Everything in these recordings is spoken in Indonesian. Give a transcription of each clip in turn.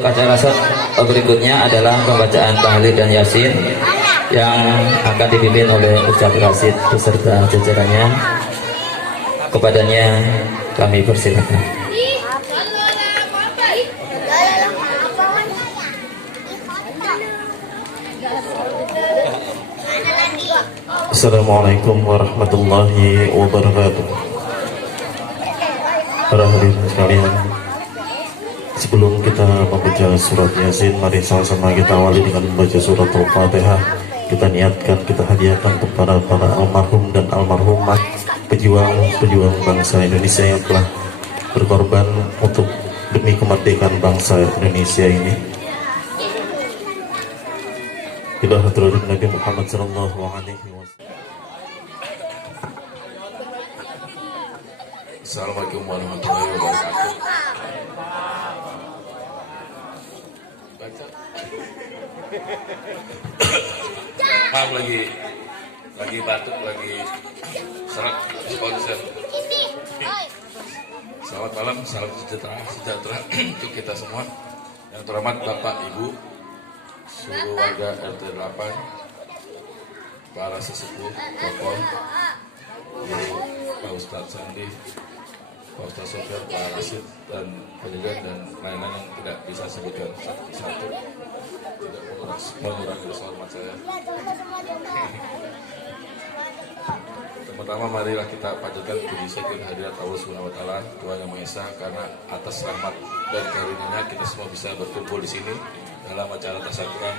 untuk acara berikutnya adalah pembacaan tahlil dan yasin yang akan dipimpin oleh Ustaz Rasid beserta jajarannya. Kepadanya kami persilakan. Assalamualaikum warahmatullahi wabarakatuh. Para hadirin sekalian, sebelum kita membaca surat Yasin, mari sama-sama kita awali dengan membaca surat Al-Fatihah. Kita niatkan, kita hadiahkan kepada para almarhum dan almarhumah, pejuang bangsa Indonesia yang telah berkorban untuk demi kemerdekaan bangsa Indonesia ini. Ila hadratin Nabi Muhammad sallallahu alaihi wasallam. Assalamualaikum warahmatullahi wabarakatuh. Baca. Maaf lagi batuk, lagi serak, konsen. Selamat malam, salam sejahtera untuk kita semua. Yang terhormat Bapak Ibu, seluruh warga RT 8, para sesepuh, tokoh, Pak Ustadz Sandi, Pak Ustadz Sofyan, Pak Rasid, dan penjaga dan lain-lain yang tidak bisa sebutkan satu persatu, tidak mengurangi rasa hormat saya. Pertama, marilah kita panjatkan puji syukur hadirat Allah Subhanahu wa Ta'ala, Tuhan Yang Maha Esa, karena atas rahmat dan karunia-Nya kita semua bisa berkumpul di sini dalam acara tasyakuran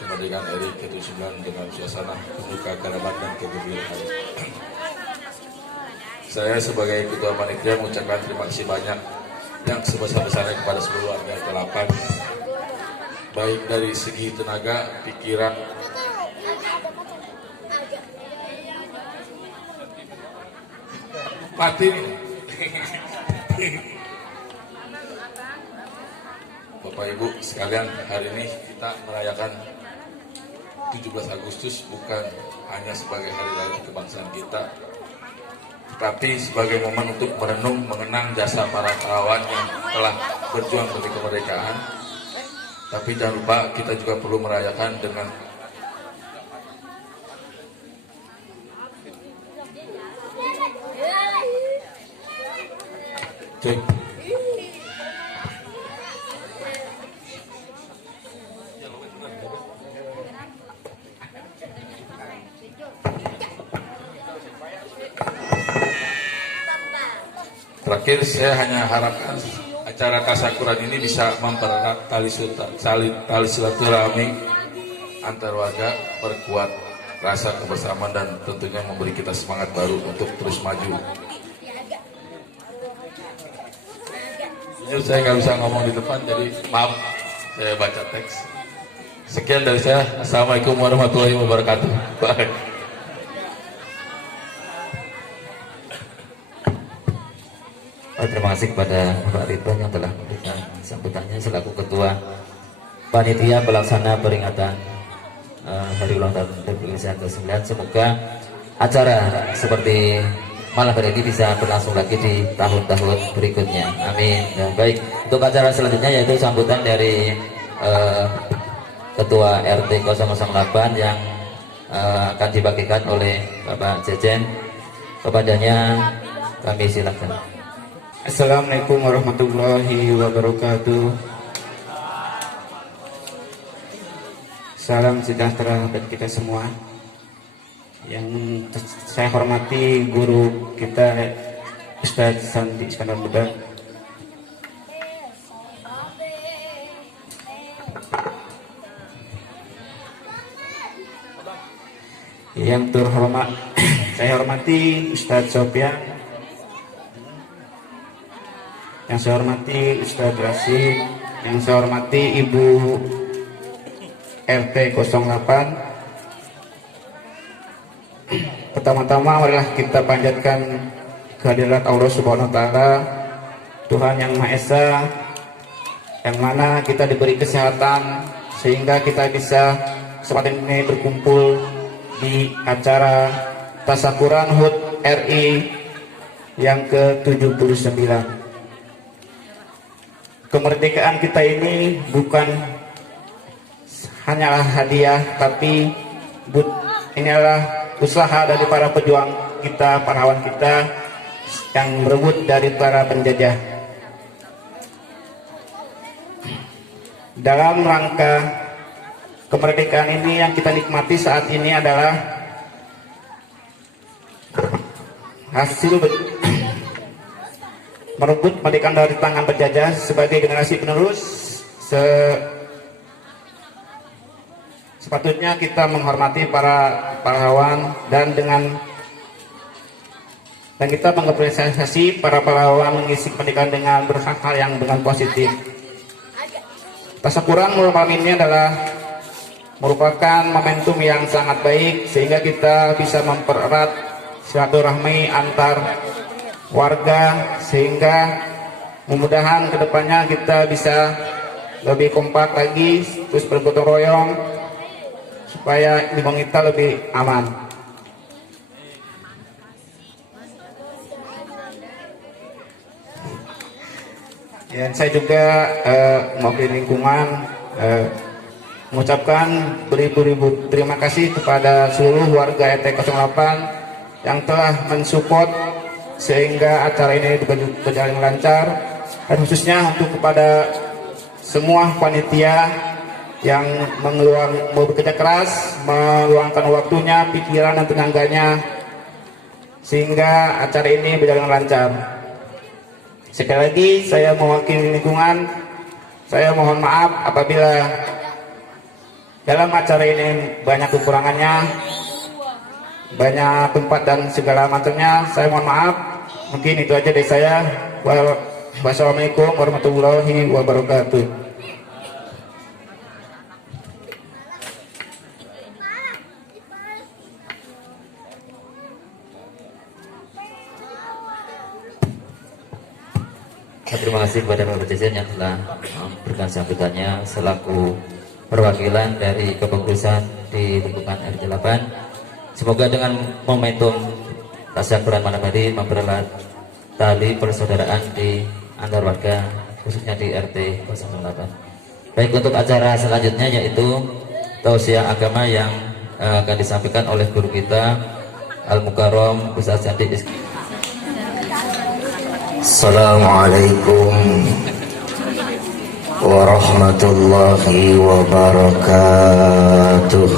kemerdekaan RI ke-79 dengan suasana penuh keakraban dan kegembiraan. Saya sebagai Ketua Panitia mengucapkan terima kasih banyak yang sebesar-besarnya kepada seluruh warga RT 8, baik dari segi tenaga, pikiran, batin. Bapak Ibu sekalian, hari ini kita merayakan 17 Agustus bukan hanya sebagai hari raya kebangsaan kita, tetapi sebagai momen untuk merenung, mengenang jasa para pahlawan yang telah berjuang demi kemerdekaan. Tapi jangan lupa kita juga perlu merayakan dengan terakhir, saya hanya harapkan acara tasyakuran ini bisa mempererat tali silaturahmi antar warga, berkuat rasa kebersamaan, dan tentunya memberi kita semangat baru untuk terus maju. Ini saya nggak bisa ngomong di depan, jadi maaf, saya baca teks. Sekian dari saya. Assalamualaikum warahmatullahi wabarakatuh. Bye. Terima kasih kepada Bapak Ridwan yang telah memberikan sambutannya selaku Ketua Panitia Pelaksana Peringatan Hari Ulang Tahun Republik Indonesia ke-9. Semoga acara seperti malam hari ini bisa berlangsung lagi di tahun-tahun berikutnya. Amin. Ya, baik, untuk acara selanjutnya yaitu sambutan dari Ketua RT 008 yang akan dibagikan oleh Bapak Jejen. Kepadanya kami silakan. Assalamualaikum warahmatullahi wabarakatuh. Salam sejahtera bagi kita semua. Yang saya hormati guru kita Ustadz Sandi Iskandar Muda, yang terhormat saya hormati Ustadz Sofyan, yang saya hormati Ustadz Rasid, yang saya hormati Ibu RT 08. Pertama-tama marilah kita panjatkan kehadirat Allah Subhanahu wa Ta'ala, Tuhan Yang Maha Esa, yang mana kita diberi kesehatan sehingga kita bisa kesempatan ini berkumpul di acara Tasyakuran HUT RI yang ke-79. kemerdekaan kita ini bukan hanyalah hadiah, tapi ini adalah usaha dari para pejuang kita, pahlawan kita yang berebut dari para penjajah. Dalam rangka kemerdekaan ini yang kita nikmati saat ini adalah hasil merebut kemerdekaan dari tangan penjajah. Sebagai generasi penerus, sepatutnya kita menghormati para pahlawan dan kita mengapresiasi para pahlawan mengisi kemerdekaan dengan hal yang dengan positif. Tak kurang malam ini adalah merupakan momentum yang sangat baik sehingga kita bisa mempererat silaturahmi antar warga, sehingga mudah-mudahan kedepannya kita bisa lebih kompak lagi, terus bergotong royong supaya lingkungan kita lebih aman. Dan saya juga mewakili lingkungan mengucapkan beribu-ribu terima kasih kepada seluruh warga RT 08 yang telah mensupport sehingga acara ini berjalan lancar, dan khususnya untuk kepada semua panitia yang bekerja keras, meluangkan waktunya, pikiran dan tenaganya sehingga acara ini berjalan lancar. Sekali lagi saya mewakili lingkungan, saya mohon maaf apabila dalam acara ini banyak kekurangannya, banyak tempat dan segala macamnya. Saya mohon maaf. Mungkin itu aja dari saya. Wassalamualaikum warahmatullahi wabarakatuh. Terima kasih kepada Bapak Presiden yang telah memberikan sambutannya selaku perwakilan dari kepengurusan di lingkungan RT 8. Semoga dengan momentum tasyakuran malam hari mempererat tali persaudaraan di antar warga, khususnya di RT 08. Baik, untuk acara selanjutnya yaitu tausiah agama yang akan disampaikan oleh guru kita Al-Mukarram Ustaz Candi. Assalamualaikum warahmatullahi wabarakatuh.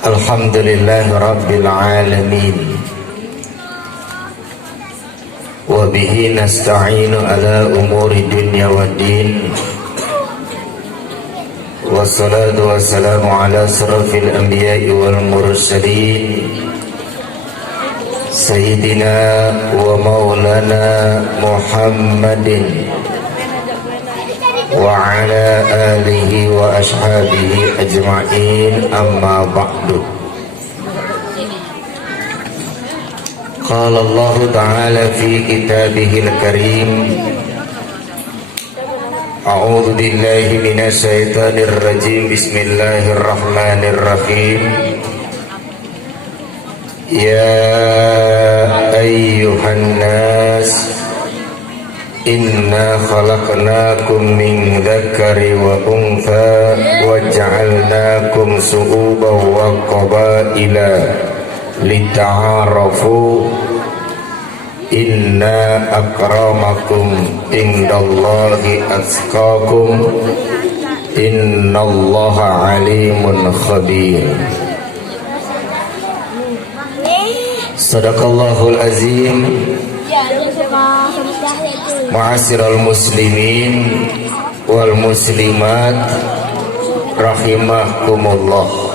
Alhamdulillah rabbil alamin, wa bihi nasta'inu ala umuri dunya waddin. Wassalatu wassalamu ala asrafil anbiya'i wal mursalin, Sayyidina wa maulana Muhammadin wa ala alihi wa ashabihi ajma'in, amma ba'du. Qala Allah ta'ala fi kitabihil karim, A'udzu billahi minasy syaithanir rajim. Bismillahirrahmanirrahim. Ya ayyuhan nas, inna khalaqnakum min dzakari wa untha wa ja'alnakum shu'uban wa qabaila lita'arafu. Inna akramakum indallahi atqakum, innallaha alimun khabir. Sadaqallahul azim. Ma'asyiral muslimin wal muslimat rahimakumullah.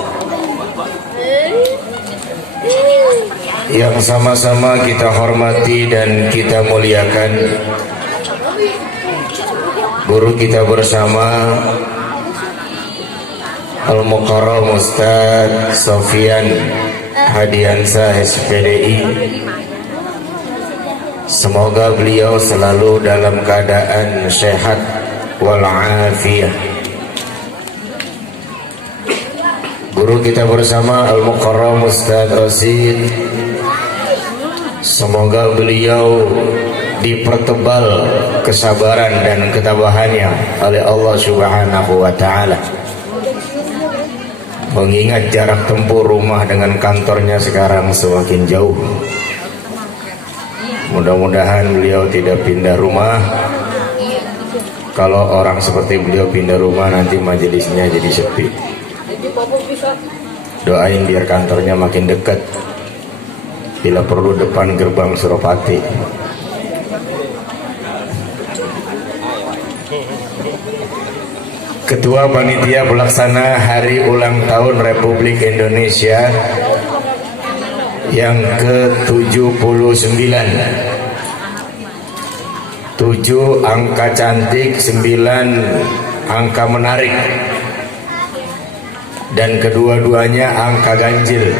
Yang sama-sama kita hormati dan kita muliakan guru kita bersama Al-Mukarram Ustaz Sofyan Hadiansah SPDI. Semoga beliau selalu dalam keadaan sehat walafiat. guru kita bersama Al-Mukarram Ustaz Rasid. Semoga beliau dipertebal kesabaran dan ketabahannya oleh Allah Subhanahu wa taala. Mengingat jarak tempuh rumah dengan kantornya sekarang semakin jauh. Mudah-mudahan beliau tidak pindah rumah. Kalau orang seperti beliau pindah rumah nanti majelisnya jadi sepi. Doain biar kantornya makin dekat. Bila perlu depan gerbang Suropati. Ketua Panitia Pelaksana Hari Ulang Tahun Republik Indonesia yang ke-79. 7 angka cantik, 9 angka menarik, dan kedua-duanya angka ganjil.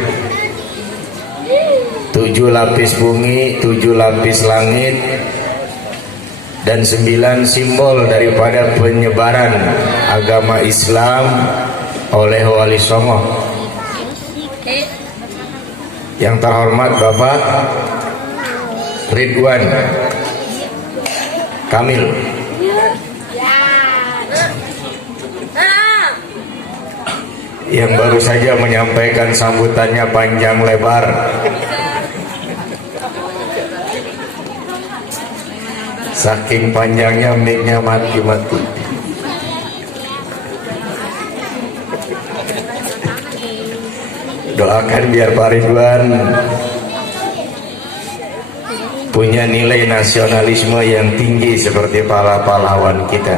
7 lapis bumi, 7 lapis langit, dan 9 simbol daripada penyebaran agama Islam oleh Wali Songo. Yang terhormat Bapak Ridwan Kamil, yang baru saja menyampaikan sambutannya panjang lebar. Saking panjangnya mic-nya mati-mati. Doakan biar Pak Ridwan punya nilai nasionalisme yang tinggi seperti para pahlawan kita.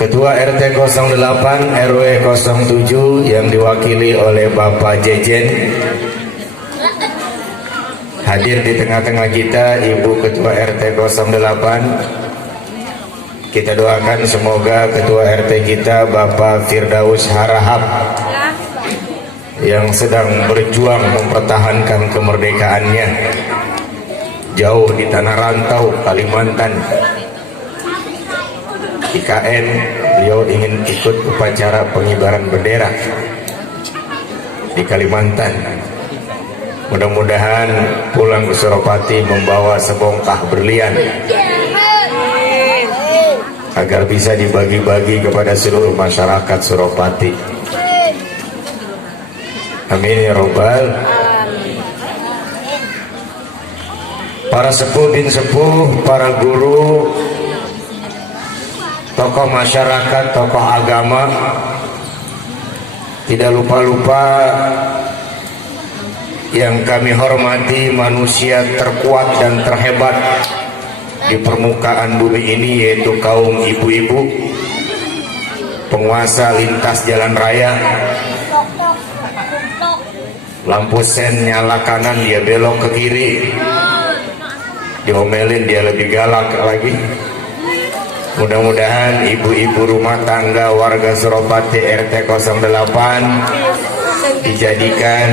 Ketua RT 08 RW 07 yang diwakili oleh Bapak Jejen. Hadir di tengah-tengah kita Ibu Ketua RT 08. Kita doakan semoga Ketua RT kita Bapak Firdaus Harahap yang sedang berjuang mempertahankan kemerdekaannya jauh di tanah rantau Kalimantan. IKN, beliau ingin ikut upacara pengibaran bendera di Kalimantan. Mudah-mudahan pulang ke Suropati membawa sebongkah berlian agar bisa dibagi-bagi kepada seluruh masyarakat Suropati. Amin ya robbal. Para sepuh bin sepuh, para guru, tokoh masyarakat, tokoh agama, tidak lupa-lupa yang kami hormati manusia terkuat dan terhebat di permukaan bumi ini, yaitu kaum ibu-ibu, penguasa lintas jalan raya. Lampu sen nyala kanan, dia belok ke kiri, diomelin dia lebih galak lagi. Mudah-mudahan ibu-ibu rumah tangga warga Suropati RT 08 dijadikan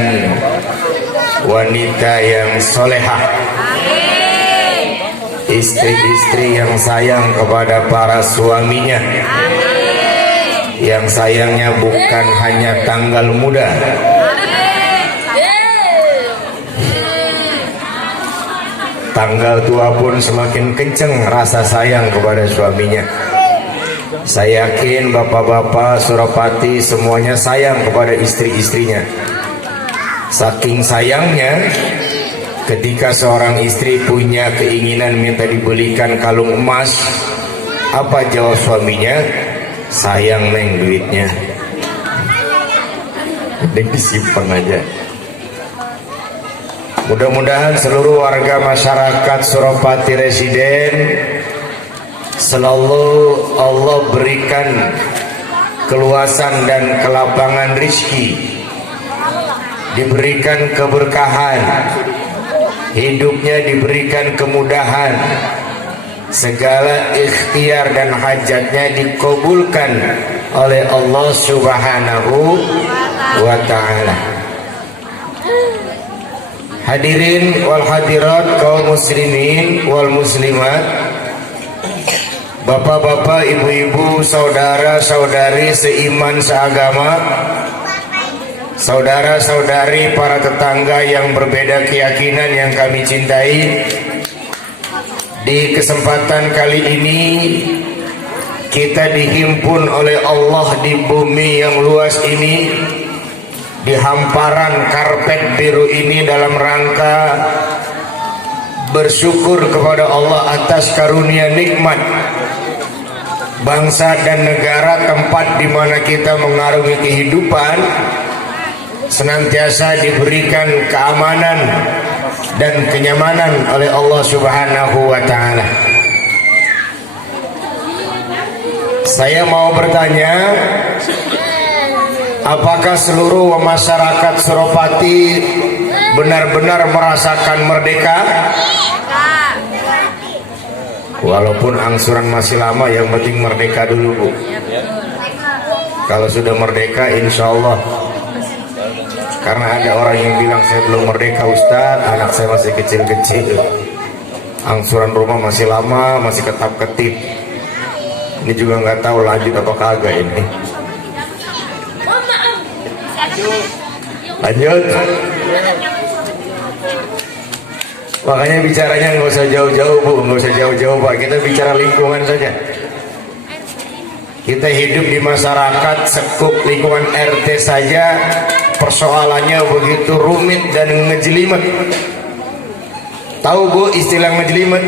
wanita yang solehah, istri-istri yang sayang kepada para suaminya, yang sayangnya bukan hanya tanggal muda, tanggal tua pun semakin kenceng rasa sayang kepada suaminya. Saya yakin bapak-bapak Suropati semuanya sayang kepada istri-istrinya. Saking sayangnya, ketika seorang istri punya keinginan minta dibelikan kalung emas, apa jawab suaminya? Sayang neng duitnya, ini disimpan aja. Mudah-mudahan seluruh warga masyarakat Suropati residen selalu Allah berikan keluasan dan kelapangan rizki, diberikan keberkahan, hidupnya diberikan kemudahan, segala ikhtiar dan hajatnya dikabulkan oleh Allah Subhanahu wa ta'ala. Hadirin wal hadirat, kaum muslimin wal muslimat, Bapak-bapak, ibu-ibu, saudara-saudari seiman seagama, saudara-saudari para tetangga yang berbeda keyakinan yang kami cintai, di kesempatan kali ini kita dihimpun oleh Allah di bumi yang luas ini, di hamparan karpet biru ini dalam rangka bersyukur kepada Allah atas karunia nikmat bangsa dan negara, tempat di mana kita mengarungi kehidupan senantiasa diberikan keamanan dan kenyamanan oleh Allah Subhanahu wa taala. Saya mau bertanya, apakah seluruh masyarakat Suropati benar-benar merasakan merdeka? Walaupun angsuran masih lama, yang penting merdeka dulu, Bu. Kalau sudah merdeka, insya Allah. Karena ada orang yang bilang saya belum merdeka, Ustaz, anak saya masih kecil-kecil, angsuran rumah masih lama, masih ketap-ketip. Ini juga nggak tahu lanjut apa kagak ini. Lanjut. Makanya bicaranya nggak usah jauh-jauh, Bu, nggak usah jauh-jauh, Pak. Kita bicara lingkungan saja. Kita hidup di masyarakat, sekup lingkungan RT saja persoalannya begitu rumit dan ngejelimet. Tahu, Bu, istilah ngejelimet?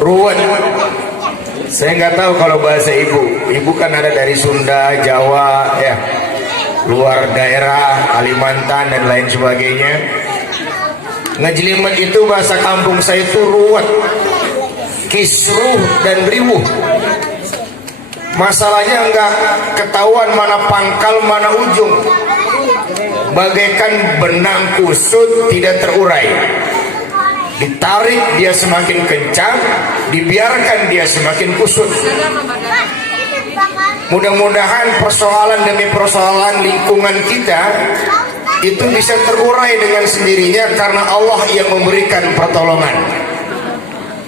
Ruwet. Saya nggak tahu kalau bahasa ibu. Ibu kan ada dari Sunda, Jawa, ya, luar daerah, Kalimantan dan lain sebagainya. Ngejelimet itu bahasa kampung saya itu ruwet, kisruh dan riwuh. Masalahnya enggak ketahuan mana pangkal mana ujung, bagaikan benang kusut tidak terurai. Ditarik dia semakin kencang, dibiarkan dia semakin kusut. Mudah-mudahan persoalan demi persoalan lingkungan kita itu bisa terurai dengan sendirinya karena Allah yang memberikan pertolongan.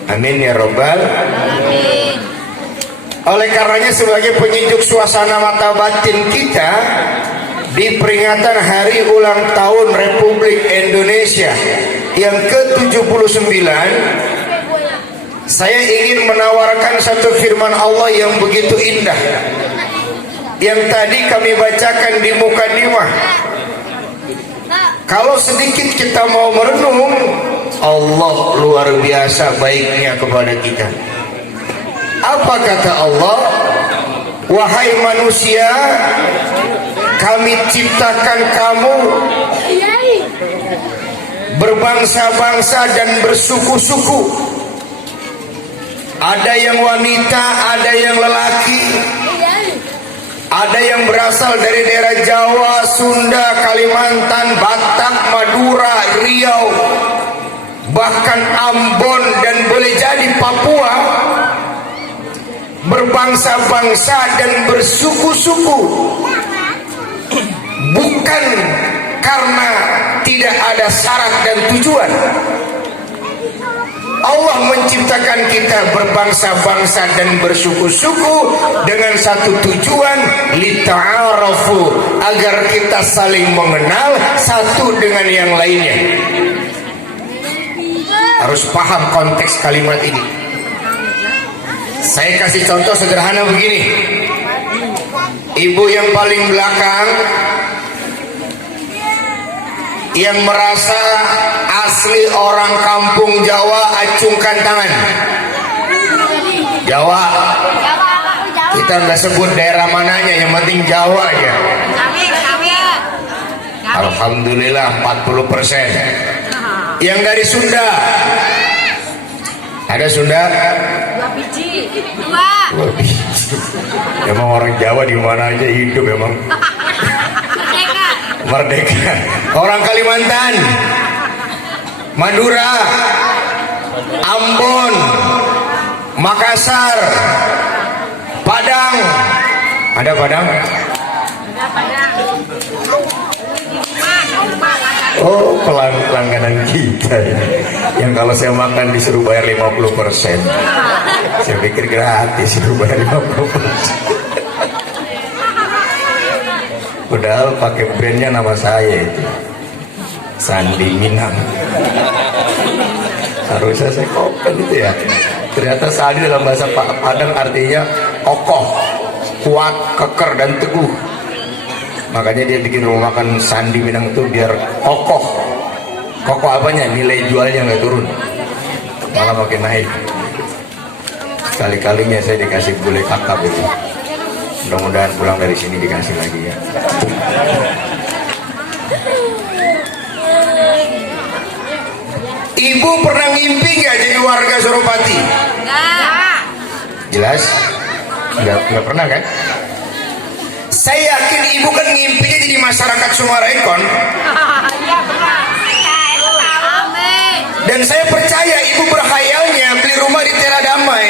Amin ya Rabbal. Oleh karenanya, sebagai penyejuk suasana mata batin kita di peringatan hari ulang tahun Republik Indonesia yang ke-79, saya ingin menawarkan satu firman Allah yang begitu indah yang tadi kami bacakan di mukadimah. Kalau sedikit kita mau merenung, Allah luar biasa baiknya kepada kita. Apa kata Allah? Wahai manusia, kami ciptakan kamu berbangsa-bangsa dan bersuku-suku. Ada yang wanita, ada yang lelaki, ada yang berasal dari daerah Jawa, Sunda, Kalimantan, Batak, Madura, Riau, bahkan Ambon dan boleh jadi Papua. Berbangsa-bangsa dan bersuku-suku, bukan karena tidak ada syarat dan tujuan. Allah menciptakan kita berbangsa-bangsa dan bersuku-suku dengan satu tujuan, lita'arafu, agar kita saling mengenal satu dengan yang lainnya. Harus paham konteks kalimat ini. Saya kasih contoh sederhana begini. Ibu yang paling belakang yang merasa asli orang kampung Jawa, acungkan tangan. Jawa. Kita nggak sebut daerah mananya, yang penting Jawa aja. Alhamdulillah 40%. Yang dari Sunda, ada Sunda? 2 biji. Emang orang Jawa di mana aja hidup emang. Merdeka. Orang Kalimantan, Madura, Ambon, Makassar, Padang. Ada Padang? Oh, pelangganan kita ini. Yang kalau saya makan disuruh bayar 50%. Saya pikir gratis, disuruh bayar 50%. Padahal pakai brandnya nama saya itu, Sandi Minang. Harusnya saya komen itu ya. Ternyata Sandi dalam bahasa Padang artinya kokoh, kuat, keker, dan teguh. Makanya dia bikin rumah makan Sandi Minang itu biar kokoh. Kokoh apanya? Nilai jualnya nggak turun, malah makin naik. Sekali-kalinya saya dikasih gulai kakap itu. Mudah-mudahan pulang dari sini dikasih lagi ya. Ibu pernah ngimpi nggak jadi warga Suropati? Enggak. Jelas? Nggak pernah kan? Saya yakin ibu kan ngimpinya jadi masyarakat Summarecon. Iya pernah. Amin. Dan saya percaya ibu berkhayalnya beli rumah di Tera Damai.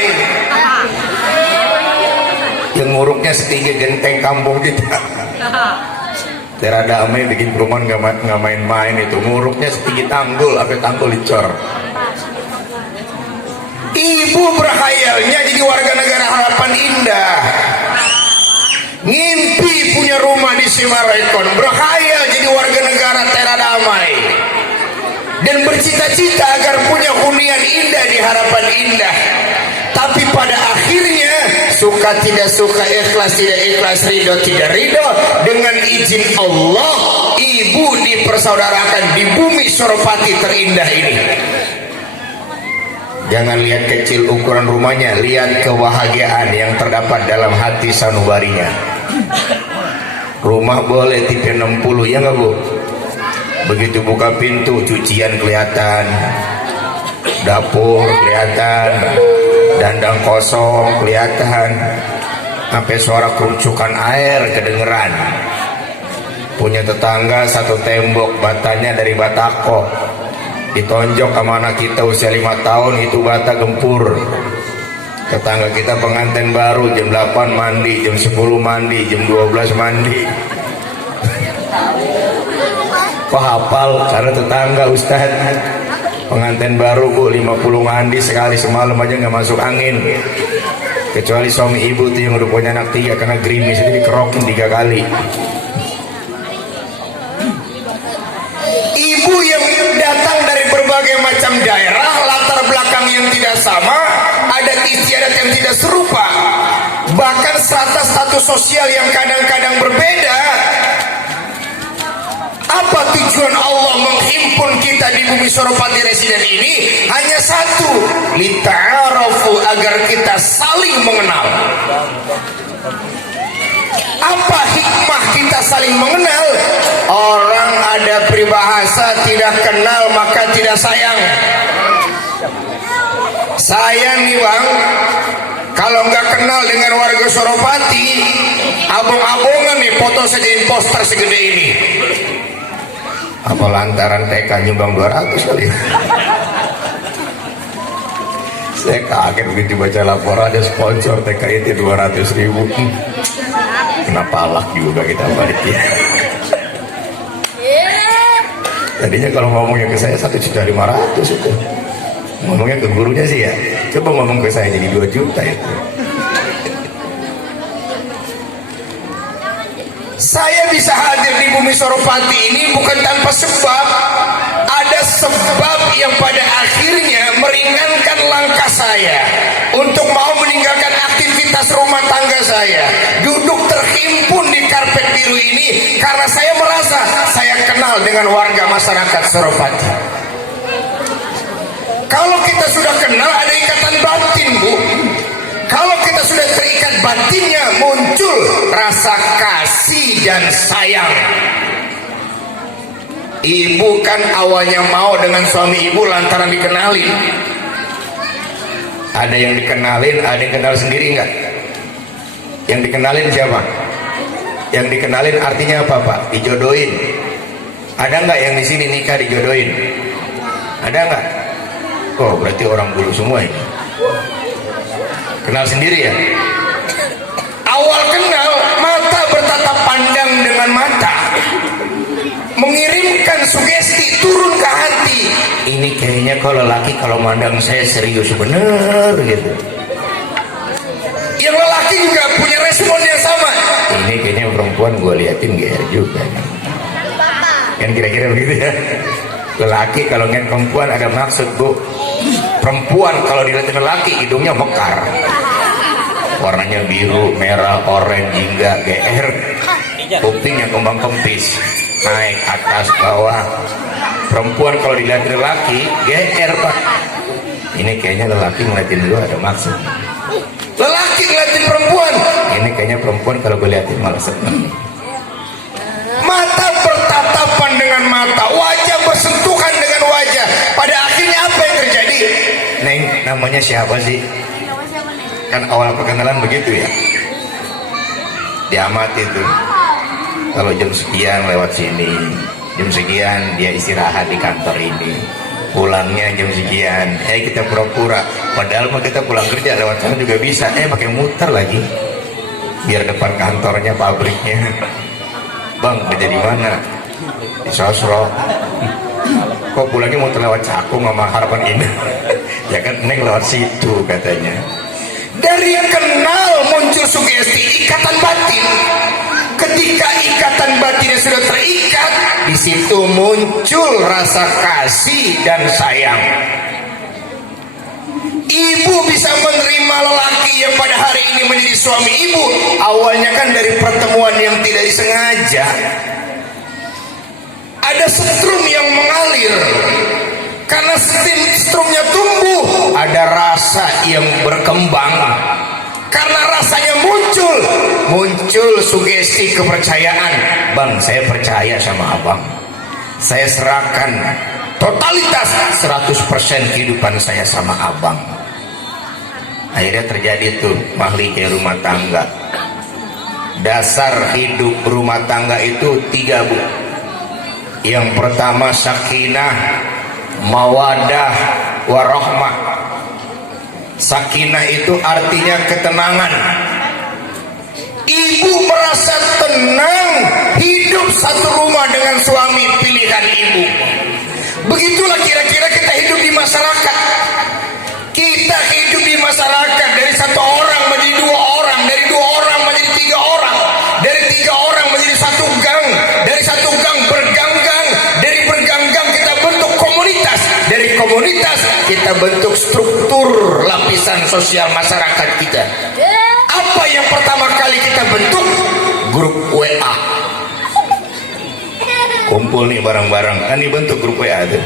Yang nguruknya setinggi genteng kampung kita. Tera Damai bikin perumahan nggak main-main itu. Nguruknya setinggi tanggul, sampai tanggul dicor. Ibu berkhayalnya jadi warga negara Harapan Indah. Ngimpi punya rumah di Summarecon. Berkhayal jadi warga negara Tera Damai. Dan bercita-cita agar punya hunian indah di Harapan Indah. Tapi pada akhirnya suka tidak suka, ikhlas tidak ikhlas, ridho tidak ridho, dengan izin Allah ibu dipersaudarakan di bumi Suropati terindah ini. Jangan lihat kecil ukuran rumahnya, lihat kebahagiaan yang terdapat dalam hati sanubarinya. Rumah boleh tipe 60, ya nggak Bu? Begitu buka pintu, cucian kelihatan, dapur kelihatan, dandang kosong kelihatan, sampai suara kerucukan air kedengeran. Punya tetangga satu tembok, batanya dari batako, ditonjok sama anak kita usia 5 tahun, itu bata gempur. Tetangga kita pengantin baru, jam 8 mandi, jam 10 mandi, jam 12 mandi. Kok hafal? Karena tetangga Ustaz. Pengantin baru Bu, 50 mandi sekali semalam aja nggak masuk angin. Kecuali suami ibu tuh yang udah punya anak 3, karena gerimis itu dikerokin 3 kali. Ibu yang datang dari berbagai macam daerah, latar belakang yang tidak sama, adat istiadat yang tidak serupa, bahkan strata status sosial yang kadang-kadang berbeda. Apa tujuan Allah menghimpun kita di bumi Suropati Residen ini? Hanya satu, lita'arafu, agar kita saling mengenal. Apa hikmah kita saling mengenal? Orang ada peribahasa, tidak kenal maka tidak sayang. Sayang nih Bang, kalau nggak kenal dengan warga Suropati, abang-abangan nih foto sediain poster segede ini. Apa lantaran TK nyumbang 200 kali? Saya kaget begitu baca laporan ada sponsor TK itu 200.000. Kenapa palak juga kita balik ya? Tadinya kalau ngomongnya ke saya 1.500.000 itu. Ngomongnya ke gurunya sih ya. Coba ngomong ke saya jadi 2 juta itu. Saya bisa hadir di bumi Suropati ini bukan tanpa sebab. Ada sebab yang pada akhirnya meringankan langkah saya untuk mau meninggalkan aktivitas rumah tangga saya, duduk terhimpun di karpet biru ini, karena saya merasa saya kenal dengan warga masyarakat Suropati. Kalau kita sudah kenal, ada ikatan batin Bu. Kalau kita sudah terikat batinnya, muncul rasa kasih dan sayang. Ibu kan awalnya mau dengan suami ibu lantaran dikenalin. Ada yang dikenalin, ada yang kenal sendiri enggak? Yang dikenalin siapa? Yang dikenalin artinya apa Pak? Dijodohin. Ada enggak yang di sini nikah dijodohin? Ada enggak? Oh berarti orang dulu semua ini. Kenal sendiri ya? Awal kenal, mata bertatap pandang dengan mata, mengirimkan sugesti ini kayaknya kalau laki kalau mandang saya serius bener gitu. Yang lelaki juga punya respon yang sama. Ini kayaknya perempuan gue liatin GR juga. Kan kira-kira begitu ya. Lelaki kalau ngeliat perempuan ada maksud, Bu. Perempuan kalau dilihatin lelaki hidungnya mekar. Warnanya biru, merah, oranye, jingga, GR. Kupingnya kembang kempis, naik atas bawah. Perempuan kalau dilihatin lelaki GR, Pak. Ini kayaknya lelaki ngeliatin gue ada maksud. Lelaki ngeliatin perempuan, ini kayaknya perempuan kalau gue liatin malah seneng. Mata bertatapan dengan mata, wajah bersentuhan dengan wajah. Pada akhirnya apa yang terjadi? Neng, namanya siapa sih? Kan awal perkenalan begitu ya. Diamati tuh. Kalau jam sekian lewat sini, jam sekian dia istirahat di kantor ini, pulangnya jam sekian. Kita pura-pura, padahal mah kita pulang kerja lewat sana juga bisa. Pakai muter lagi, biar depan kantornya, pabriknya. Bang, kerja di mana? Di Sosro. Kok pulangnya muter lewat Cakung sama Harapan Indah? Ya kan, Neng lewat situ katanya. Dari kenal muncul sugesti ikatan batin. Ketika ikatan batinnya sudah terikat, di situ muncul rasa kasih dan sayang. Ibu bisa menerima lelaki yang pada hari ini menjadi suami ibu. Awalnya kan dari pertemuan yang tidak disengaja. Ada setrum yang mengalir. Karena strumnya tumbuh, ada rasa yang berkembang. Karena rasanya muncul sugesti kepercayaan. Bang, saya percaya sama abang. Saya serahkan totalitas 100% kehidupan saya sama abang. Akhirnya terjadi tuh mahligai rumah tangga. Dasar hidup rumah tangga itu 3, Bu. Yang pertama sakinah, mawadah, warahmah. Sakinah itu artinya ketenangan. Ibu merasa tenang hidup satu rumah dengan suami pilihan ibu. Begitulah kira-kira kita hidup di masyarakat. Kita hidup di masyarakat, dari 1 orang menjadi 2 orang, dari 2 orang menjadi 3 orang, dari 3 orang menjadi 1 gang, dari 1 gang bergang-gang, dari bergang-gang kita bentuk komunitas, dari komunitas kita bentuk struktur lapisan sosial masyarakat kita. Apa yang pertama kali kita bentuk? Grup WA. Kumpul nih bareng-bareng, kan dibentuk grup WA tuh.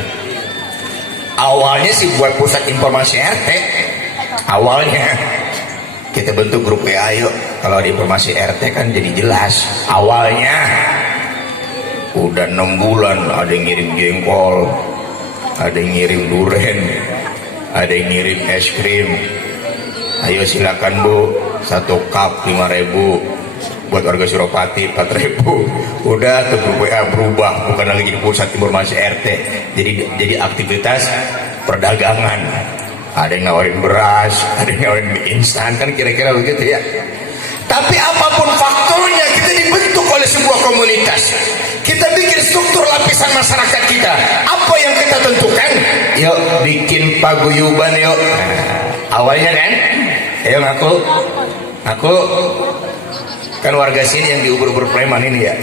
Awalnya sih buat pusat informasi RT. Awalnya kita bentuk grup WA, yuk. Kalau ada informasi RT kan jadi jelas. Awalnya udah 6 bulan, ada yang ngirim jengkol, ada yang ngirim duren, ada yang ngirim es krim. Ayo silakan Bu, 1 cup 5.000. Buat warga Suropati 4.000. Udah tuh grup WA berubah, bukan lagi jadi pusat informasi RT, jadi aktivitas perdagangan. Ada yang nawarin beras, ada yang nawarin mie instan, kan kira-kira begitu ya. Tapi apapun faktornya, kita dibentuk oleh sebuah komunitas. Kita bikin struktur lapisan masyarakat kita. Apa yang kita tentukan? Yuk bikin paguyuban yuk. Awalnya kan, ayo ngaku kan warga sini yang diubur-ubur preman ini ya.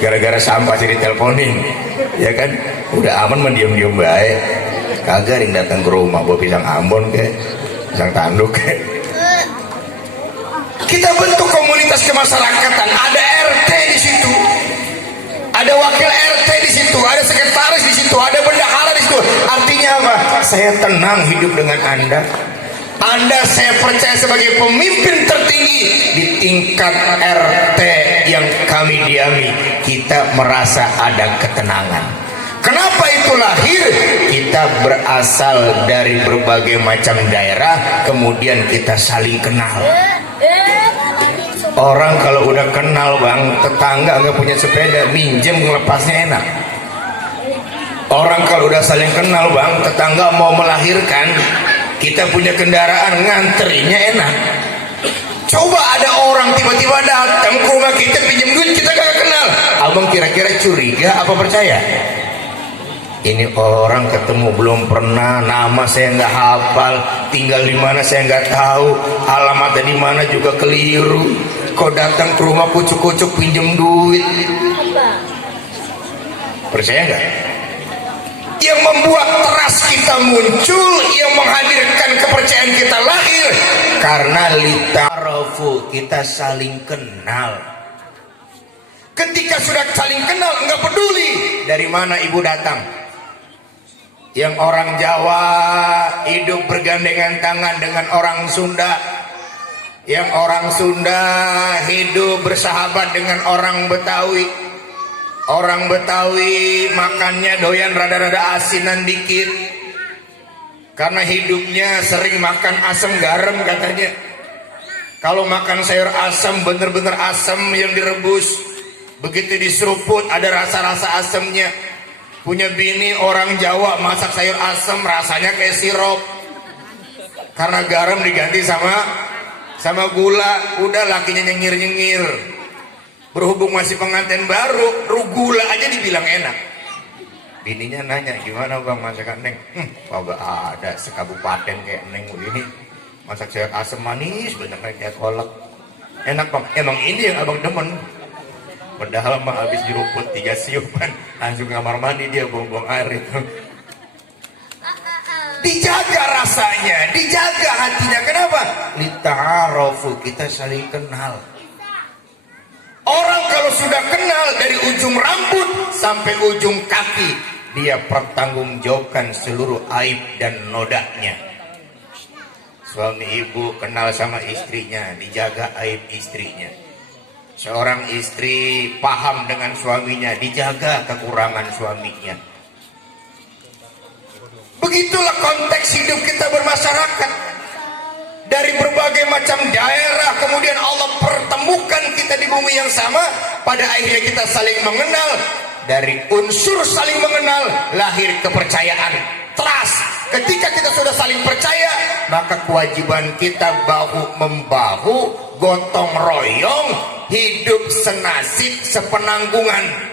Gara-gara sampah jadi teleponin, ya kan, udah aman mendiam-diam baik. Kagak yang datang ke rumah bawa pisang Ambon ke, pisang tanduk ke. Kita bentuk komunitas kemasyarakatan, ada RT di situ, ada wakil RT di situ, ada sekretaris di situ, ada bendahara di situ. Artinya apa? Saya tenang hidup dengan Anda. Anda saya percaya sebagai pemimpin tertinggi di tingkat RT yang kami diami. Kita merasa ada ketenangan. Kenapa itu lahir? Kita berasal dari berbagai macam daerah, kemudian kita saling kenal. Orang kalau udah kenal, Bang, tetangga nggak punya sepeda, minjem ngelepasnya enak. Orang kalau udah saling kenal, Bang, tetangga mau melahirkan, kita punya kendaraan, nganterinnya enak. Coba ada orang tiba-tiba datang ke rumah kita pinjam duit, kita gak kenal. Abang kira-kira curiga apa percaya? Ini orang ketemu belum pernah, nama saya nggak hafal, tinggal di mana saya nggak tahu, alamatnya di mana juga keliru. Kok datang ke rumah kucuk-kucuk pinjem duit? Percaya nggak? Yang membuat trust kita muncul, yang menghadirkan kepercayaan kita lahir, karena litarafu, kita saling kenal. Ketika sudah saling kenal, nggak peduli dari mana ibu datang. Yang orang Jawa hidup bergandengan tangan dengan orang Sunda, yang orang Sunda hidup bersahabat dengan orang Betawi. Orang Betawi makannya doyan rada-rada asinan dikit, karena hidupnya sering makan asam garam katanya. Kalau makan sayur asam, bener-bener asam yang direbus, begitu diseruput ada rasa-rasa asamnya. Punya bini orang Jawa masak sayur asam rasanya kayak sirup, karena garam diganti sama gula. Udah lakinya nyengir-nyengir. Berhubung masih pengantin baru, rugula aja dibilang enak. Bininya nanya, gimana bang masakan Neng? Kagak ada sekabupaten kayak Neng begini. Masak sayur asam manis, bener kayak kolak. Enak bang, emang ini yang abang demen. Padahal mah habis diruput 3 siupan, langsung kamar mandi dia buang-buang air itu. Dijaga rasanya, dijaga hatinya. Kenapa? Lita'arofu, kita saling kenal. Orang kalau sudah kenal dari ujung rambut sampai ujung kaki, dia pertanggungjawabkan seluruh aib dan nodanya. Suami ibu kenal sama istrinya, dijaga aib istrinya. Seorang istri paham dengan suaminya, dijaga kekurangan suaminya. Begitulah konteks hidup kita bermasyarakat. Dari berbagai macam daerah, kemudian Allah pertemukan kita di bumi yang sama. Pada akhirnya kita saling mengenal. Dari unsur saling mengenal lahir kepercayaan, trust. Ketika kita sudah saling percaya, maka kewajiban kita bahu-membahu, gotong royong, hidup senasib, sepenanggungan.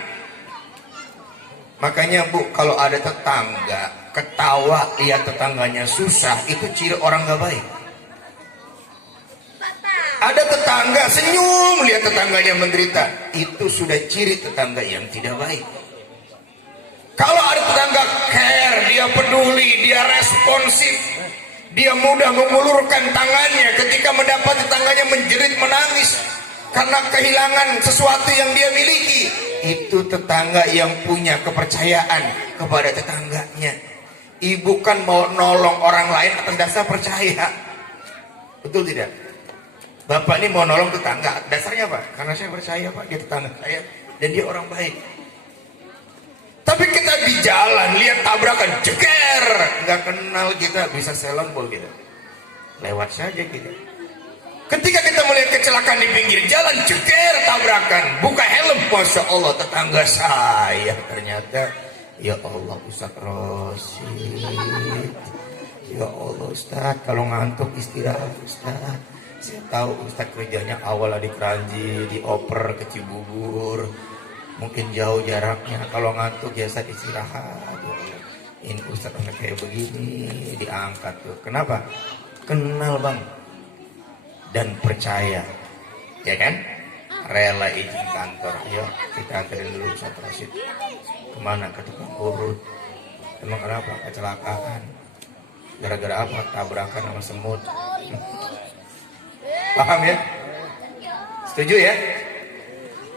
Makanya Bu, kalau ada tetangga ketawa lihat tetangganya susah, itu ciri orang gak baik. Ada tetangga senyum lihat tetangganya menderita, itu sudah ciri tetangga yang tidak baik. Kalau ada tetangga care, dia peduli, dia responsif, dia mudah mengulurkan tangannya ketika mendapat tetangganya menjerit menangis karena kehilangan sesuatu yang dia miliki, itu tetangga yang punya kepercayaan kepada tetangganya. Ibu kan mau nolong orang lain atas dasar percaya, betul tidak? Bapak ini mau nolong tetangga, dasarnya apa? Karena saya percaya Pak, dia tetangga saya dan dia orang baik. Tapi kita di jalan lihat tabrakan, jeger, nggak kenal kita, bisa selonbol kita, lewat saja kita. Ketika kita melihat kecelakaan di pinggir jalan, jeger, tabrakan, buka helm, masya Allah tetangga saya ternyata. Ya Allah Ustaz Rosid, ya Allah Ustaz, kalau ngantuk istirahat Ustaz. Saya tahu Ustaz kerjanya awal di Keranji, dioper ke Cibubur, mungkin jauh jaraknya. Kalau ngantuk ya Ustaz istirahat. Ini Ustaz anak kayak begini, diangkat tuh. Kenapa? Kenal bang dan percaya, ya kan? Rela izin kantor. Ayo kita anterin dulu Ustaz Rosid. Kemana? Ke tukang urut. Emang kenapa? Kecelakaan. Gara-gara apa? Tabrakan sama semut. Paham ya? Setuju ya?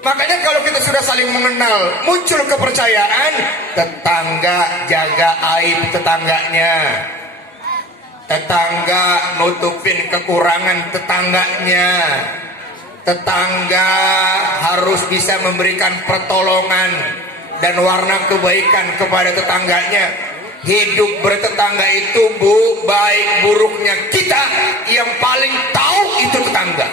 Makanya kalau kita sudah saling mengenal, muncul kepercayaan, tetangga jaga aib tetangganya, tetangga nutupin kekurangan tetangganya, tetangga harus bisa memberikan pertolongan dan warna kebaikan kepada tetangganya. Hidup bertetangga itu Bu, baik buruknya kita yang paling tahu itu tetangga.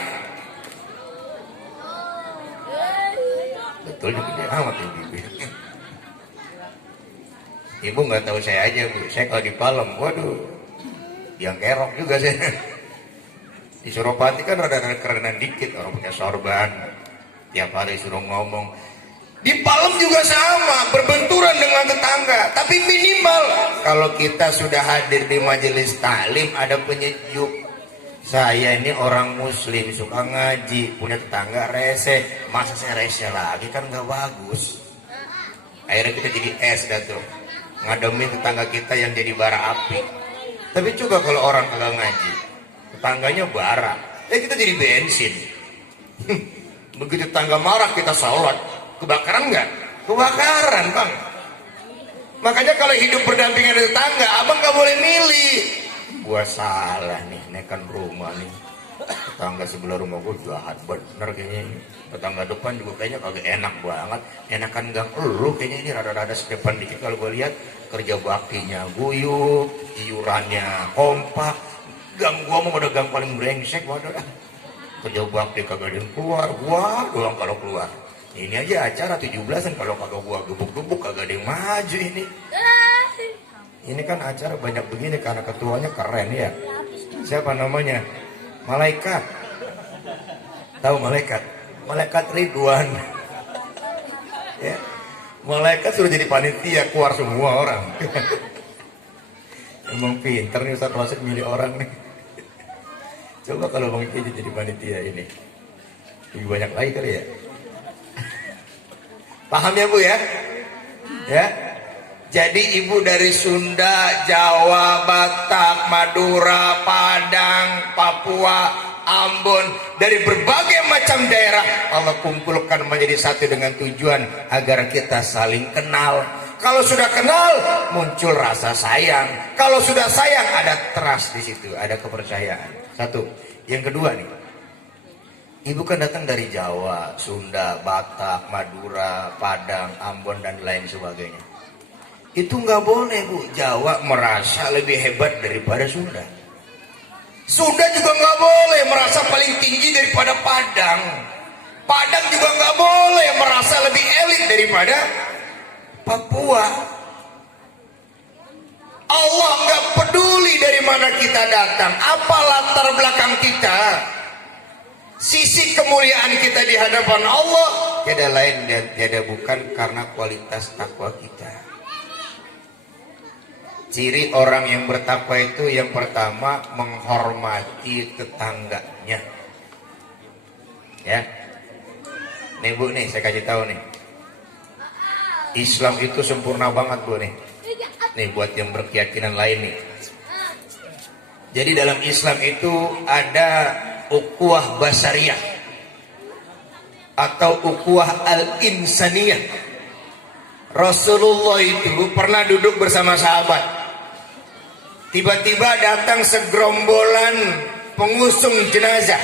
Betul gede amat ibu. Ibu nggak tahu saya aja Bu, saya kalau di Palem, waduh, yang kerok juga saya. Di Suropati kan rada-rada kerenan dikit, orang punya sorban, tiap hari suruh ngomong. Di Palem juga sama, berbenturan dengan tetangga. Tapi minimal kalau kita sudah hadir di majelis taklim ada penyejuk. Saya ini orang muslim, suka ngaji, punya tetangga rese. Masa saya rese lagi, kan gak bagus. Akhirnya kita jadi es dah tuh, ngademin tetangga kita yang jadi bara api. Tapi coba kalau orang kagak ngaji, tetangganya bara, kita jadi bensin. Begitu tetangga marah kita sholat, kebakaran nggak? Kebakaran, Bang. Makanya kalau hidup berdampingan dengan tetangga, abang nggak boleh milih. Gua salah nih, nekan rumah nih. Tetangga sebelah rumah gua jahat bener kayaknya ini. Tetangga depan juga kayaknya kagak enak banget. Enakan gang lu kayaknya ini rada-rada sedepan dikit. Kalau gua lihat kerja baktinya guyup, iurannya kompak. Gang gua mau udah gang paling brengsek, waduh. Kerja bakti kagak ada yang keluar, gua doang kalau keluar. Ini aja acara 17-an kalau kagak gua gebuk-gebuk kagak ada yang maju ini. Ini kan acara banyak begini karena ketuanya keren ya. Siapa namanya? Malaikat. Tahu malaikat? Malaikat Ridwan. Ya. Malaikat sudah jadi panitia, keluar semua orang. Emang pinter nih Ustaz Rasid milih orang nih. Coba kalau Bang Iki jadi panitia ini, lebih banyak lagi kali ya. Paham ya Bu ya? Ya. Jadi ibu dari Sunda, Jawa, Batak, Madura, Padang, Papua, Ambon, dari berbagai macam daerah Allah kumpulkan menjadi satu dengan tujuan agar kita saling kenal. Kalau sudah kenal muncul rasa sayang. Kalau sudah sayang ada trust di situ, ada kepercayaan. Satu. Yang kedua nih, ibu kan datang dari Jawa, Sunda, Batak, Madura, Padang, Ambon dan lain sebagainya. Itu nggak boleh Bu, Jawa merasa lebih hebat daripada Sunda. Sunda juga nggak boleh merasa paling tinggi daripada Padang. Padang juga nggak boleh merasa lebih elit daripada Papua. Allah nggak peduli dari mana kita datang, apa latar belakang kita. Sisi kemuliaan kita di hadapan Allah tiada lain dan tiada bukan karena kualitas takwa kita. Ciri orang yang bertakwa itu yang pertama menghormati tetangganya. Ya. Nih Bu nih saya kasih tahu nih. Islam itu sempurna banget Bu nih. Nih buat yang berkeyakinan lain nih. Jadi dalam Islam itu ada ukhuwah basariyah atau ukhuwah al-insaniyah. Rasulullah itu pernah duduk bersama sahabat. Tiba-tiba datang segerombolan pengusung jenazah.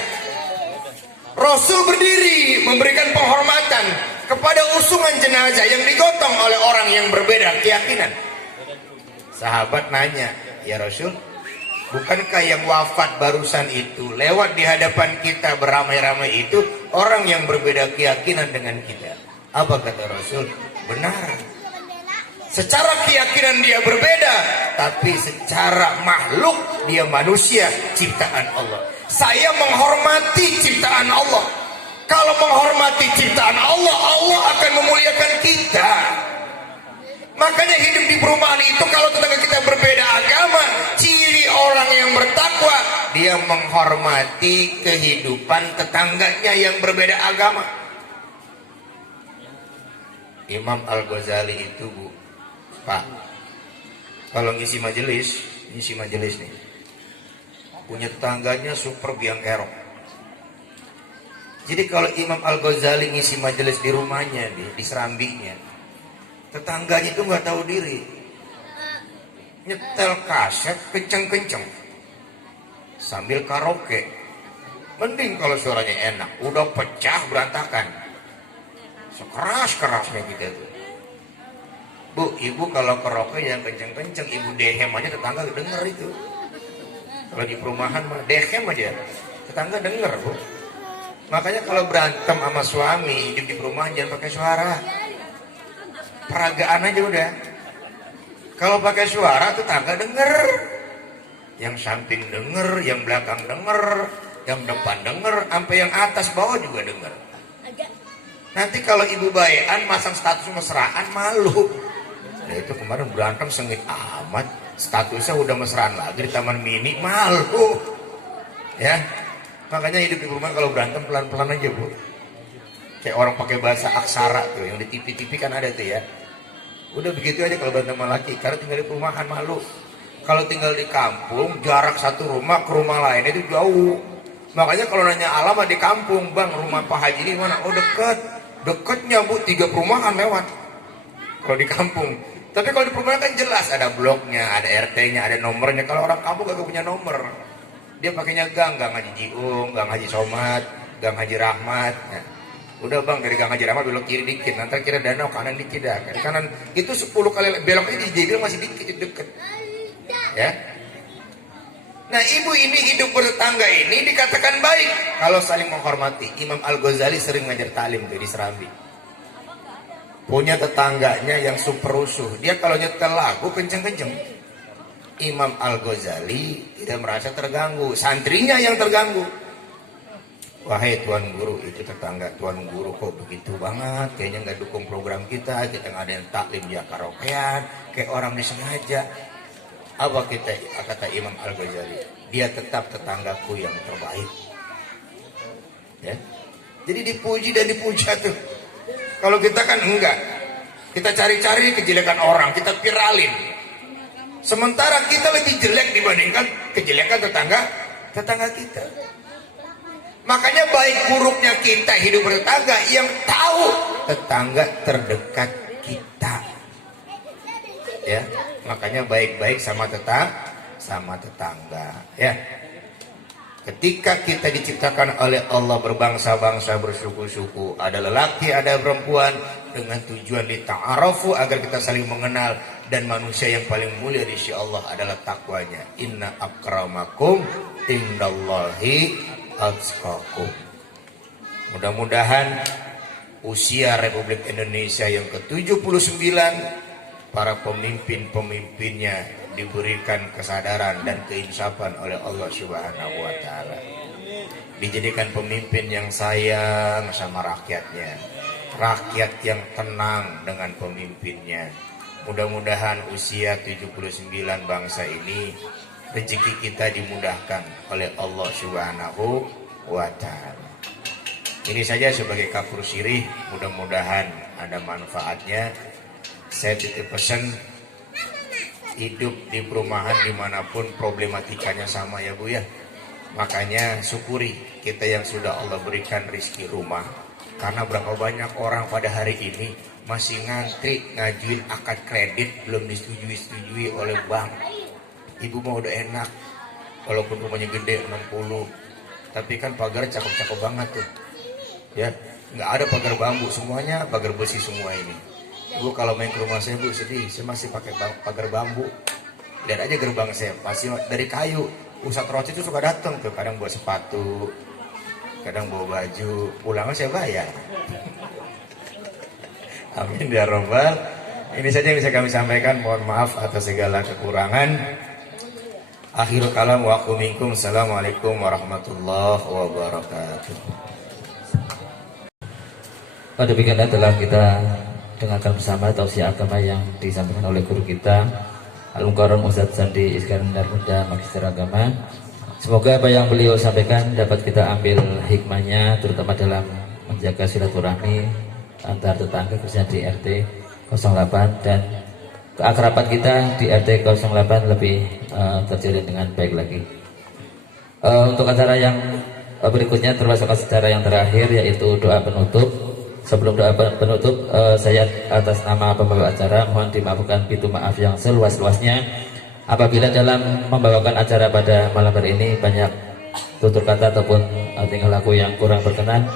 Rasul berdiri memberikan penghormatan kepada usungan jenazah yang digotong oleh orang yang berbeda keyakinan. Sahabat nanya, ya Rasul, bukankah yang wafat barusan itu lewat di hadapan kita beramai-ramai itu orang yang berbeda keyakinan dengan kita? Apa kata Rasul? Benar. Secara keyakinan dia berbeda, tapi secara makhluk dia manusia ciptaan Allah. Saya menghormati ciptaan Allah. Kalau menghormati ciptaan Allah, Allah akan memuliakan kita. Makanya hidup di perumahan itu kalau tetangga kita berbeda agama, ciri orang yang bertakwa, dia menghormati kehidupan tetangganya yang berbeda agama. Imam Al-Ghazali itu Bu, Pak, kalau ngisi majelis nih, punya tetangganya super biang kerok. Jadi kalau Imam Al-Ghazali ngisi majelis di rumahnya, di serambinya, tetangganya itu nggak tahu diri, nyetel kaset kenceng-kenceng sambil karaoke. Mending kalau suaranya enak, udah pecah berantakan, sekeras-kerasnya gitu tuh. Bu, ibu kalau karaoke yang kenceng-kenceng, ibu dehem aja tetangga denger itu. Kalau di perumahan mah dehem aja, tetangga denger Bu. Makanya kalau berantem sama suami hidup di perumahan jangan pakai suara, peragaan aja udah. Kalau pakai suara tetangga denger, yang samping denger, yang belakang denger, yang depan denger, sampai yang atas bawah juga denger. Nanti kalau ibu bayan masang status mesraan malu. Nah itu kemarin berantem sengit amat, statusnya udah mesraan lagi di taman mini, malu. Ya, makanya hidup di rumah kalau berantem pelan-pelan aja bu. Kayak orang pakai bahasa aksara tuh, yang di TV-TV kan ada tuh ya. Udah begitu aja kalau berantem sama laki, karena tinggal di perumahan malu. Kalau tinggal di kampung, jarak satu rumah ke rumah lain itu jauh. Makanya kalau nanya alamat di kampung, bang rumah Pak Haji ini mana? Oh dekat, dekatnya bu, 3 perumahan lewat. Kalau di kampung. Tapi kalau di perumahan kan jelas, ada bloknya, ada RT-nya, ada nomornya. Kalau orang kampung gak punya nomor. Dia pakainya gang Haji Jiung, gang Haji Somad, gang Haji Rahmat. Nah, udah bang dari gang Haji Rahmat belok kiri dikit, nanti kira danau kanan dikit dah. Kanan itu 10 kali belok aja dia bilang masih dikit deket. Ya. Nah ibu ini hidup bertetangga ini dikatakan baik kalau saling menghormati. Imam Al-Ghazali sering ngajar taklim tuh di Serambi. Punya tetangganya yang super rusuh. Dia kalau nyetel lagu kenceng-kenceng. Imam Al-Ghazali tidak merasa terganggu, santrinya yang terganggu. Wahai tuan guru, itu tetangga tuan guru kok begitu banget, kayaknya nggak dukung program kita nggak ada yang taklim ya karaokean, kayak orang disengaja. Apa kata Imam Al-Ghazali? Dia tetap tetanggaku yang terbaik. Ya. Jadi dipuji dan dipuja tuh. Kalau kita kan enggak. Kita cari-cari kejelekan orang, kita viralin. Sementara kita lebih jelek dibandingkan kejelekan tetangga kita. Makanya baik buruknya kita hidup bertetangga, yang tahu tetangga terdekat kita. Ya, makanya baik-baik sama tetangga. Ya. Ketika kita diciptakan oleh Allah berbangsa-bangsa, bersuku-suku, ada lelaki, ada perempuan, dengan tujuan dita'arafu agar kita saling mengenal, dan manusia yang paling mulia di sisi Allah adalah takwanya. Inna akramakum indallahi atqakum. Mudah-mudahan usia Republik Indonesia yang ke-79, para pemimpin-pemimpinnya diberikan kesadaran dan keinsafan oleh Allah Subhanahu wa taala. Dijadikan pemimpin yang sayang sama rakyatnya. Rakyat yang tenang dengan pemimpinnya. Mudah-mudahan usia 79 bangsa ini rezeki kita dimudahkan oleh Allah Subhanahu wa taala. Ini saja sebagai kapur sirih, mudah-mudahan ada manfaatnya. Saya titip pesan, hidup di perumahan dimanapun problematikanya sama ya bu ya. Makanya syukuri kita yang sudah Allah berikan rizki rumah. Karena berapa banyak orang pada hari ini masih ngantri ngajuin akad kredit belum disetujui oleh bank. Ibu mau udah enak, walaupun rumahnya gede 60, tapi kan pagar cakep-cakep banget tuh. Ya, nggak ada pagar bambu, semuanya pagar besi semua ini. Bu kalau main ke rumah saya bu sedih, saya masih pakai pagar bambu. Lihat aja gerbang saya masih dari kayu. Ustadz Roci itu suka datang tuh, kadang bawa sepatu, kadang bawa baju, pulangnya saya bayar. Amin ya robbal. Ini saja yang bisa kami sampaikan. Mohon maaf atas segala kekurangan. Akhirul kalam wa aqu minkum. Assalamualaikum warahmatullahi wabarakatuh. Pada demikian telah kita dengarkan bersama tausiah agama yang disampaikan oleh guru kita Al-Mukarram Ustadz Sandi Iskandar Muda, Magister Agama. Semoga apa yang beliau sampaikan dapat kita ambil hikmahnya, terutama dalam menjaga silaturahmi antar tetangga, khususnya di RT 08, dan keakraban kita di RT 08 lebih terjalin dengan baik lagi. Untuk acara yang berikutnya termasuk acara yang terakhir, yaitu doa penutup. Sebelum doa penutup, saya atas nama pembawa acara mohon dimaafkan pintu maaf yang seluas-luasnya apabila dalam membawakan acara pada malam hari ini banyak tutur kata ataupun tingkah laku yang kurang berkenan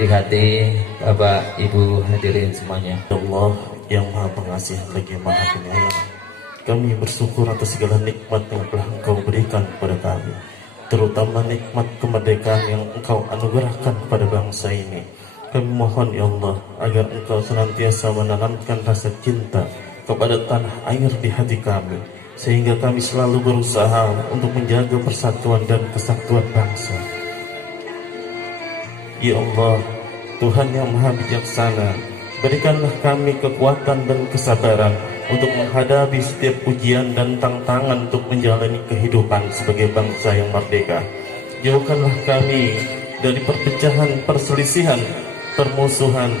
di hati Bapak Ibu hadirin semuanya. Allah yang Maha Pengasih lagi Maha Penyayang, kami bersyukur atas segala nikmat yang telah Engkau berikan kepada kami, terutama nikmat kemerdekaan yang Engkau anugerahkan pada bangsa ini. Kami mohon ya Allah agar Engkau senantiasa menanamkan rasa cinta kepada tanah air di hati kami, sehingga kami selalu berusaha untuk menjaga persatuan dan kesatuan bangsa. Ya Allah, Tuhan yang maha bijaksana, berikanlah kami kekuatan dan kesabaran untuk menghadapi setiap ujian dan tantangan untuk menjalani kehidupan sebagai bangsa yang merdeka. Jauhkanlah kami dari perpecahan, perselisihan, permusuhan,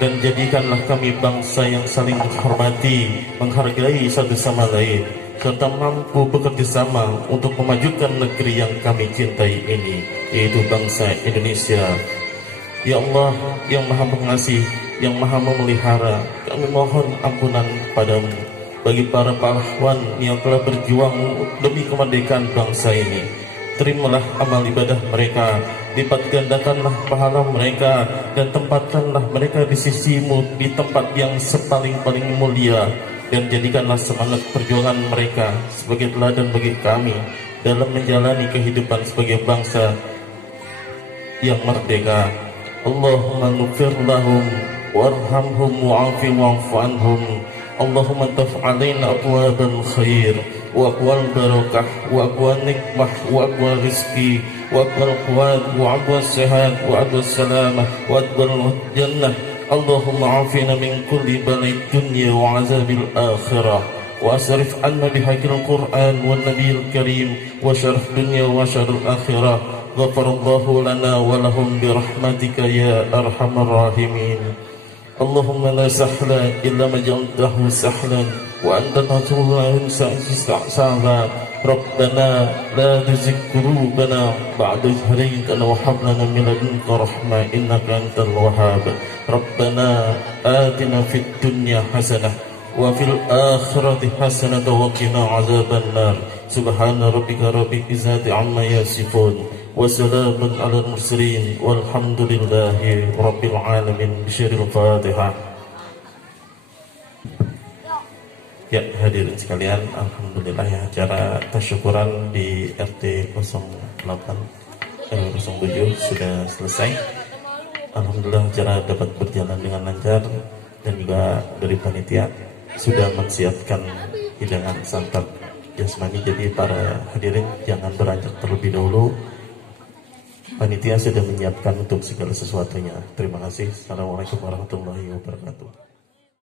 dan jadikanlah kami bangsa yang saling menghormati, menghargai satu sama lain, serta mampu bekerja sama untuk memajukan negeri yang kami cintai ini, yaitu bangsa Indonesia. Ya Allah yang maha pengasih, yang maha memelihara, kami mohon ampunan padamu bagi para pahlawan yang telah berjuang demi kemerdekaan bangsa ini. Terimalah amal ibadah mereka, lipat gandakanlah pahala mereka, dan tempatkanlah mereka di sisimu di tempat yang sepaling-paling mulia, dan jadikanlah semangat perjuangan mereka sebagai teladan bagi kami dalam menjalani kehidupan sebagai bangsa yang merdeka. Allahumma nufir lahum warhamhum wa'afi wa'fu anhum. Allahumma taf'alaina abwabal khair wa abwal barakah wa abwal nikmah wa abwal rizki wa abwal quwat wa abwal sehat wa abwal salamah wa abwal jannah. Allahumma afina min kulli balai dunya wa azabil akhirah wa asrif anna bihaqil Qur'an wa nabiyil karim wa syaraf dunya wa syaraf akhirah. Ghafarallahu lana wa lahum birahmatika ya arhamar rahimin. Allahumma la sahla illa ma ja'altahu sahlan wa anta taj'alul sahla. Rabbana la tuzigh qulubana ba'da idh hadaytana wa hab lana min ladunka rahmah innaka antal wahhab. Rabbana atina fid dunya hasanah wa fil akhirati hasanah wa qina azaban nar. Subhana rabbika rabbil izzati amma yasifun wa salamun alal mursalin walhamdulillahi rabbil alamin. Bisyaril Fatihah. Ya hadirin sekalian, alhamdulillah ya, acara tasyukuran di RT 07 sudah selesai. Alhamdulillah acara dapat berjalan dengan lancar, dan juga dari panitia sudah mensiapkan hidangan santap jasmani. Jadi para hadirin jangan beranjak terlebih dahulu, panitia sudah menyiapkan untuk segala sesuatunya. Terima kasih. Assalamualaikum warahmatullahi wabarakatuh.